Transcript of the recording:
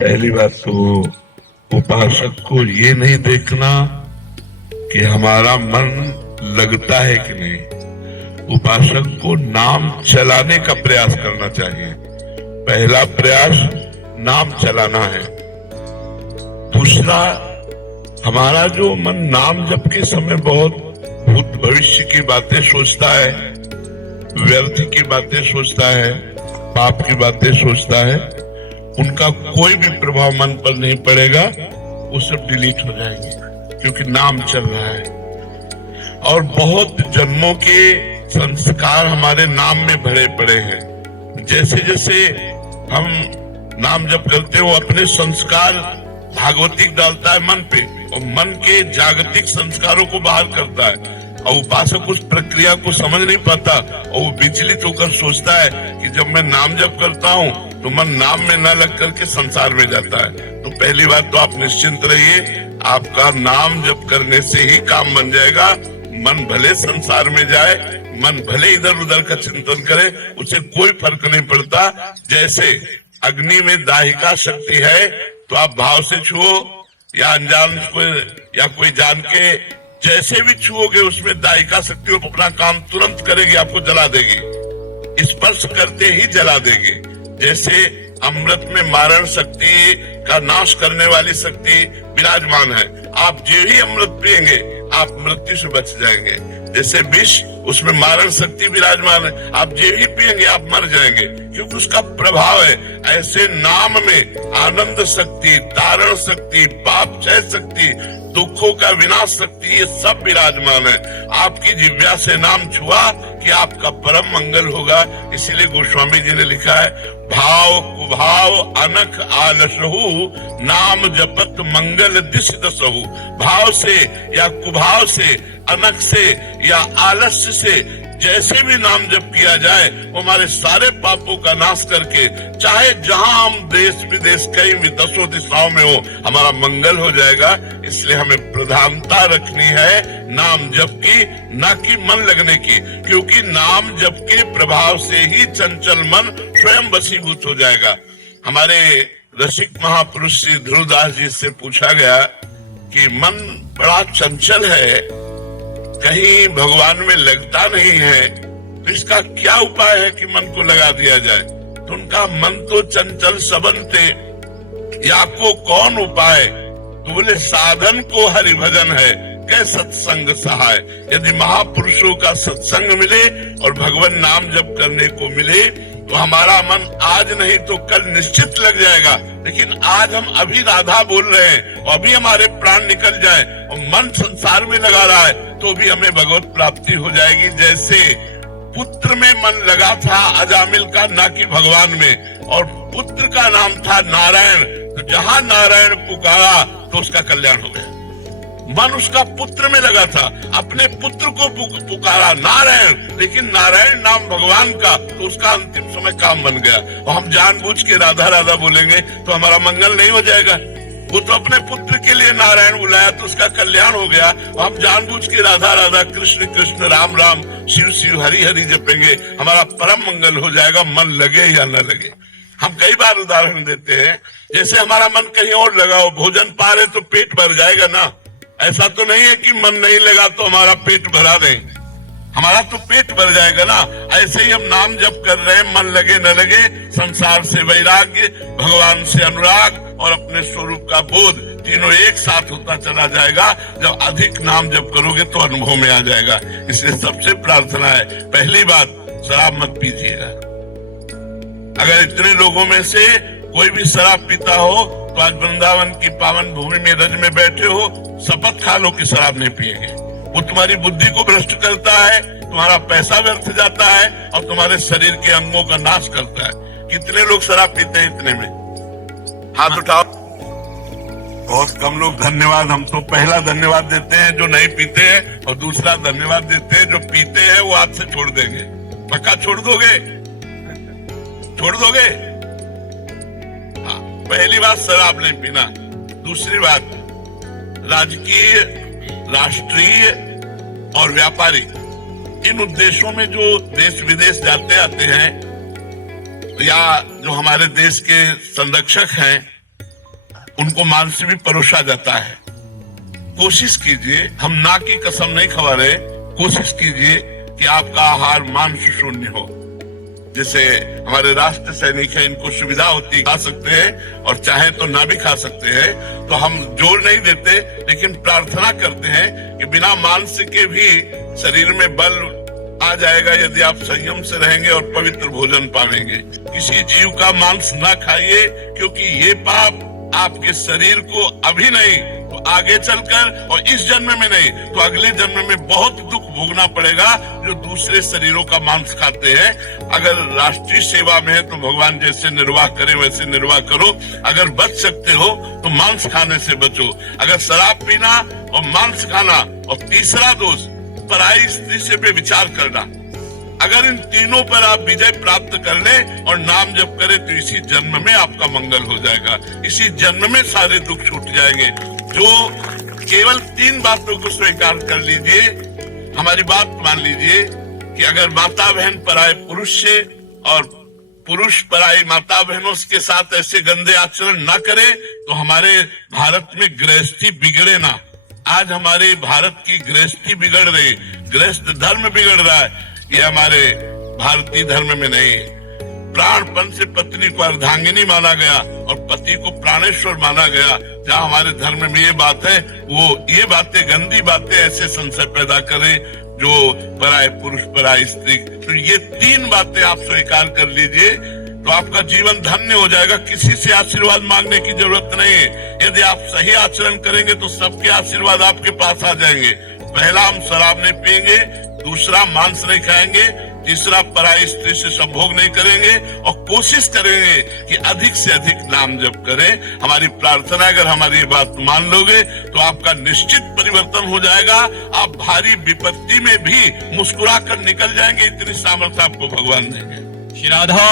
पहली बात तो उपासक को ये नहीं देखना कि हमारा मन लगता है कि नहीं। उपासक को नाम चलाने का प्रयास करना चाहिए। पहला प्रयास नाम चलाना है। दूसरा, हमारा जो मन नाम जप के समय बहुत भूत भविष्य की बातें सोचता है, व्यर्थ की बातें सोचता है, पाप की बातें सोचता है, उनका कोई भी प्रभाव मन पर नहीं पड़ेगा। वो सब डिलीट हो जाएंगे क्योंकि नाम चल रहा है। और बहुत जन्मों के संस्कार हमारे नाम में भरे पड़े हैं। जैसे जैसे हम नाम जप करते हो अपने संस्कार भागवतिक डालता है मन पे और मन के जागतिक संस्कारों को बाहर करता है। और उपासक उस प्रक्रिया को समझ नहीं पाता और वो विचलित होकर सोचता है कि जब मैं नाम जप करता हूँ तो मन नाम में न लग करके संसार में जाता है। तो पहली बात तो आप निश्चिंत रहिए, आपका नाम जप करने से ही काम बन जाएगा। मन भले संसार में जाए, मन भले इधर उधर का चिंतन करे, उसे कोई फर्क नहीं पड़ता। जैसे अग्नि में दाहिका शक्ति है तो आप भाव से छुओ या अनजान को या कोई जान के जैसे भी छुओगे उसमें दाहिका शक्ति अपना काम तुरंत करेगी, आपको जला देगी, स्पर्श करते ही जला देगी। जैसे अमृत में मारण शक्ति का नाश करने वाली शक्ति विराजमान है, आप जो ही अमृत पिएंगे आप मृत्यु से बच जाएंगे। जैसे विष, उसमें मारण शक्ति विराजमान है, आप जो ही पिएंगे आप मर जाएंगे क्योंकि उसका प्रभाव है। ऐसे नाम में आनंद शक्ति, तारण शक्ति, पाप क्षय शक्ति, दुखों का विनाश शक्ति, ये सब विराजमान है। आपकी जिह्वा से नाम छुआ कि आपका परम मंगल होगा। इसीलिए गोस्वामी जी ने लिखा है, भाव कुभाव अनख आलसहु नाम जपत मंगल दिश दसहु। भाव से या कुभाव से, अनख से या आलस्य से जैसे भी नाम जप किया जाए वो हमारे सारे पापों का नाश करके, चाहे जहां हम देश विदेश कहीं भी दसों दिशाओं में हो, हमारा मंगल हो जाएगा। इसलिए हमें प्रधानता रखनी है नाम जप की, ना कि मन लगने की, क्योंकि नाम जप के प्रभाव से ही चंचल मन स्वयं वशीभूत हो जाएगा। हमारे रसिक महापुरुष श्री ध्रुवदास जी से पूछा गया कि मन बड़ा चंचल है, कहीं भगवान में लगता नहीं है, तो इसका क्या उपाय है कि मन को लगा दिया जाए। तो उनका मन तो चंचल सबनते, या को कौन उपाय। तो बोले साधन को हरि भजन है, कै सत्संग सहाय। यदि महापुरुषों का सत्संग मिले और भगवान नाम जप करने को मिले तो हमारा मन आज नहीं तो कल निश्चित लग जाएगा। लेकिन आज हम अभी राधा बोल रहे हैं और अभी हमारे प्राण निकल जाए और मन संसार में लगा रहा है तो भी हमें भगवत प्राप्ति हो जाएगी। जैसे पुत्र में मन लगा था अजामिल का, ना कि भगवान में, और पुत्र का नाम था नारायण, तो जहां नारायण पुकारा तो उसका कल्याण हो गया। मन उसका पुत्र में लगा था, अपने पुत्र को पुकारा नारायण, लेकिन नारायण नाम भगवान का, तो उसका अंतिम समय काम बन गया। और हम जानबूझ के राधा राधा बोलेंगे तो हमारा मंगल नहीं हो जाएगा। वो तो अपने पुत्र के लिए नारायण बुलाया तो उसका कल्याण हो गया। और हम जानबूझ के राधा राधा, कृष्ण कृष्ण, राम राम, शिव शिव, हरि हरि जपेंगे, हमारा परम मंगल हो जाएगा, मन लगे या न लगे। हम कई बार उदाहरण देते हैं, जैसे हमारा मन कहीं और लगा हो, भोजन पा रहे तो पेट भर जाएगा ना। ऐसा तो नहीं है कि मन नहीं लगा तो हमारा पेट भरा नहीं, हमारा तो पेट भर जाएगा ना। ऐसे ही हम नाम जप कर रहे हैं, मन लगे न लगे, संसार से वैराग्य, भगवान से अनुराग और अपने स्वरूप का बोध, तीनों एक साथ होता चला जाएगा। जब अधिक नाम जप करोगे तो अनुभव में आ जाएगा। इसलिए सबसे प्रार्थना है, पहली बात शराब मत पीजिएगा। अगर इतने लोगों में से कोई भी शराब पीता हो तो आज वृंदावन की पावन भूमि में रज में बैठे हो, शपथ खा लो कि शराब नहीं पिएंगे। वो तुम्हारी बुद्धि को भ्रष्ट करता है, तुम्हारा पैसा व्यर्थ जाता है और तुम्हारे शरीर के अंगों का नाश करता है। कितने लोग शराब पीते हैं इतने में? हाथ उठाओ। बहुत कम लोग। धन्यवाद। हम तो पहला धन्यवाद देते हैं जो नहीं पीते हैं और दूसरा धन्यवाद देते हैं जो पीते हैं, वो हाथ से छोड़ देंगे। पक्का छोड़ दोगे? छोड़ दोगे? हाँ, पहली बात शराब नहीं पीना। दूसरी बात, राजकीय, राष्ट्रीय और व्यापारिक, इन उद्देश्यों में जो देश विदेश जाते आते हैं या जो हमारे देश के संरक्षक हैं, उनको मांस भी परोसा जाता है। कोशिश कीजिए, हम ना की कसम नहीं खा रहे, कोशिश कीजिए कि आपका आहार मांस शून्य हो। जैसे हमारे राष्ट्र सैनिक हैं, इनको सुविधा होती है, खा सकते हैं और चाहे तो ना भी खा सकते हैं। तो हम जोर नहीं देते, लेकिन प्रार्थना करते हैं कि बिना मांस के भी शरीर में बल आ जाएगा यदि आप संयम से रहेंगे और पवित्र भोजन पाएंगे। किसी जीव का मांस ना खाइए, क्योंकि ये पाप आपके शरीर को अभी नहीं तो आगे चलकर, और इस जन्म में नहीं तो अगले जन्म में बहुत दुख भोगना पड़ेगा जो दूसरे शरीरों का मांस खाते हैं। अगर राष्ट्रीय सेवा में है तो भगवान जैसे निर्वाह करे वैसे निर्वाह करो। अगर बच सकते हो तो मांस खाने से बचो। अगर शराब पीना और मांस खाना, और तीसरा दोष पराई स्त्री से बेविचार करना, अगर इन तीनों पर आप विजय प्राप्त कर ले और नाम जप करें तो इसी जन्म में आपका मंगल हो जाएगा, इसी जन्म में सारे दुख छूट जाएंगे। जो केवल 3 बातों को स्वीकार कर लीजिए, हमारी बात मान लीजिए कि अगर माता बहन पराये पुरुष से और पुरुष पराई माता बहनों के साथ ऐसे गंदे आचरण न करे तो हमारे भारत में गृहस्थी बिगड़े ना। आज हमारे भारत की गृहस्थी बिगड़ रही, गृहस्थ धर्म बिगड़ रहा है। ये हमारे भारतीय धर्म में नहीं। प्राणपन से पत्नी को अर्धांगिनी माना गया और पति को प्राणेश्वर माना गया। जहाँ हमारे धर्म में ये बात है, वो ये बातें, गंदी बातें ऐसे संशय पैदा करें जो पराये पुरुष पराई स्त्री। तो ये 3 बातें आप स्वीकार कर लीजिए तो आपका जीवन धन्य हो जाएगा। किसी से आशीर्वाद मांगने की जरूरत नहीं है। यदि आप सही आचरण करेंगे तो सबके आशीर्वाद आपके पास आ जाएंगे। पहला, हम शराब नहीं पिएंगे। दूसरा, मांस नहीं खाएंगे। तीसरा, पराई स्त्री से संभोग नहीं करेंगे। और कोशिश करेंगे कि अधिक से अधिक नाम जप करें। हमारी प्रार्थना, अगर हमारी ये बात मान लोगे तो आपका निश्चित परिवर्तन हो जाएगा। आप भारी विपत्ति में भी मुस्कुरा कर निकल जाएंगे। इतनी सामर्थ्य आपको भगवान देंगे। श्री राधा।